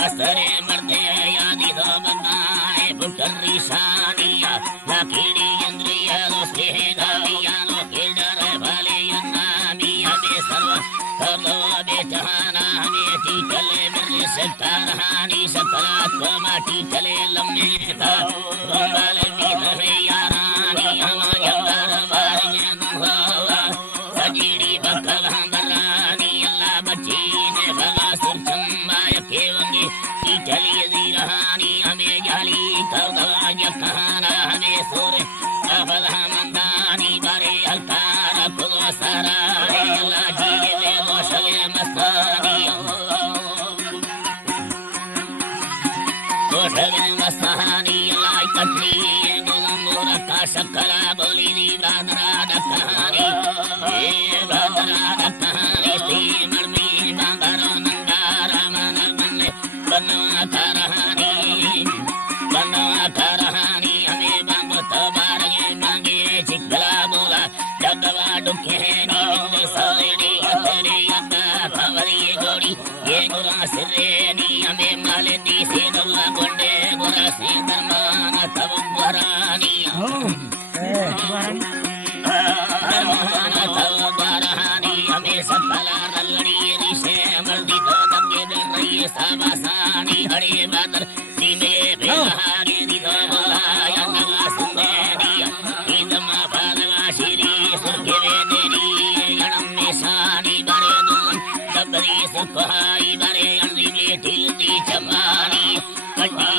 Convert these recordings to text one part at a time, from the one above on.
कसरे मर्दे यादी दो बगाए बुटरी सानिया लाकीड़ी इंद्रिया दो सेदाविया नो किल्डर भले यन्नामिया बेसर्व करदो बेचहाना बेटी चले मेरे सतारहानी सकरात को माटी चले लम्बे था रोमाले मीधे यारानी हवा जंगर बारियां दुहावा सजीड़ी बकल हंदरानी अल्लाह बच्ची ने भगा सुरचंबा केवंगे की चली दीरहानी हमें जाली करदा यखाना हमें सोरे अबल हमदानी बारे अलकार खुद सारा अल्लाह जी ले मोशले मस्तानी मोशले मस्तानी अल्लाह कतरी गुलमोर का शकला बोली दी बादरा दखानी ये बादरा दखानी ती मरमी बांगरो नंगारा बनवा करहानी हमें बांगो तबारे मांगे चिकला बोला जगवा दुखे नी साड़ी तेरी अता खवरी गोड़ी ये गुरा सिरेनी हमें माले दी से दुआ गोंडे गुरा से दरमान तब बरानी बरानी हमें सकला रलड़ी रिसे मर्दी तो दंगे दे रही साबासानी हरे बादर सीने बेहागे दिखा बोलाया नगा सुंदरिया इदमा पालवा शिरी सुरखे देरी गणम में सानी बड़े दून सबरी सुखाई बड़े अंदिले तिलती चमानी कटी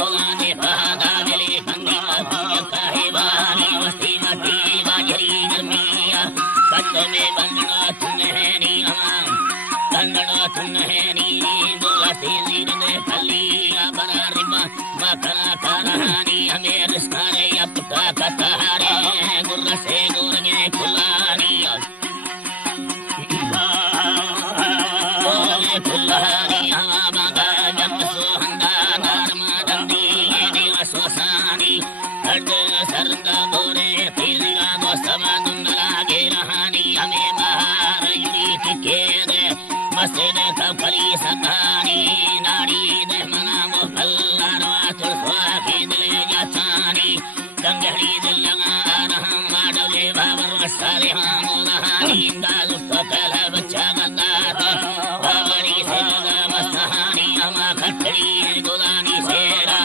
गोलाने पहाड़ा मिले कंदी माफिया काहेवानी मस्ती मटी बाजरी गर्मिया कंद में बंगना तुम्हें अमान कंगना तुम्हें गोलाती जीरने फलिया बना रिबा मखना करहानी हमें रिश्तारे अपता कतारे गुर्र से गुर में खुलानी खुलानी हवा मगा जब सोहंदा धर्मा दंदी देव सोसानी हर्द सरदा बोरे तिलगा गोसमा दुंगला गे रहानी हमें बाहर युरी टिके दे मस्जिद कफली सतानी नाड़ी दे मना मुफल्लारवा तुलवा की दिले जातानी दंगड़ी दिल लगा रहा माडले बाबर सारे हम लहानी दालु कला बच्चा गंदा बावड़ी से लगा मस्तानी हमा खटड़ी गुलानी सेरा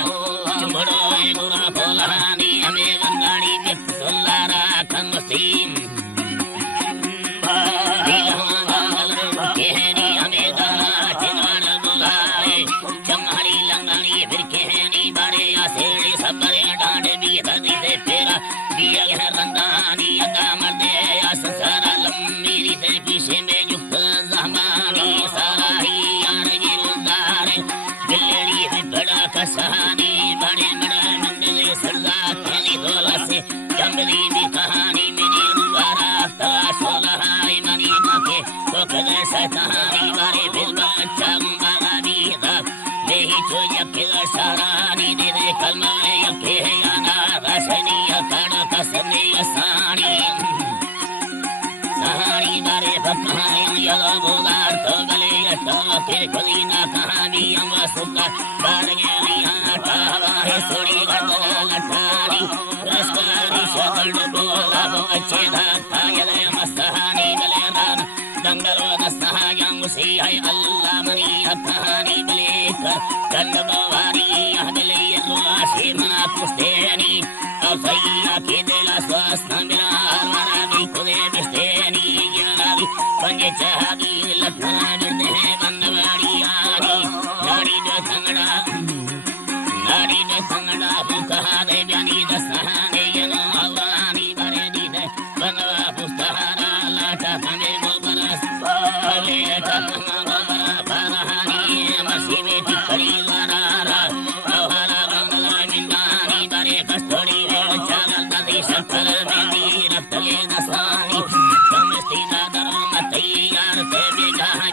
चुमड़ो गुरा बोलानी हमें गंगाड़ी में सुल्लारा कंगसीम रंगानी अदा मर्दे असरा लम्बी से पीछे में युक्त ज़मानी सारा ही यार गिरदार दिल्ली से बड़ा कसानी बड़े बड़े मंदिर सरदा खेली दोला से जंगली भी कहानी मेरी रुबारा तलाशोला हाय मनी माके तो कदर सतानी बारे फिर बच्चा बागा भी था यही तो यकीन सारानी दे दे कलमा यके याना रसनी अकड़ कसनी सानी सानी बारे भक्हानी यला बोलार तो गले तो के कलीना कहानी हम सुका बारगे लिया टावाए सोड़ी गंदला लठानी रसवारी सगल बोला अच्छे धाता यले मस्तानी गले रान दंगलो दस्ताया मुसी है अल्लाह मनी कहानी बलेक दंगवारी यहदले रुआशी मना पुस्तेनी सैया के दिला स्वास्थ्य मिला मरा भी खुदे बिस्तेनी गिरनावी पंजे चाहगी लखना मिलते हैं बंदवाड़ी आगी नाड़ी जो संगड़ा कहा दे ब्यानी दस्ताने यनो हवानी बने दी दे बनवा पुस्तहारा लाटा हमें गोबरा पले टकमा गोबरा परहानी मसी में टिकरी यार से बिगाड़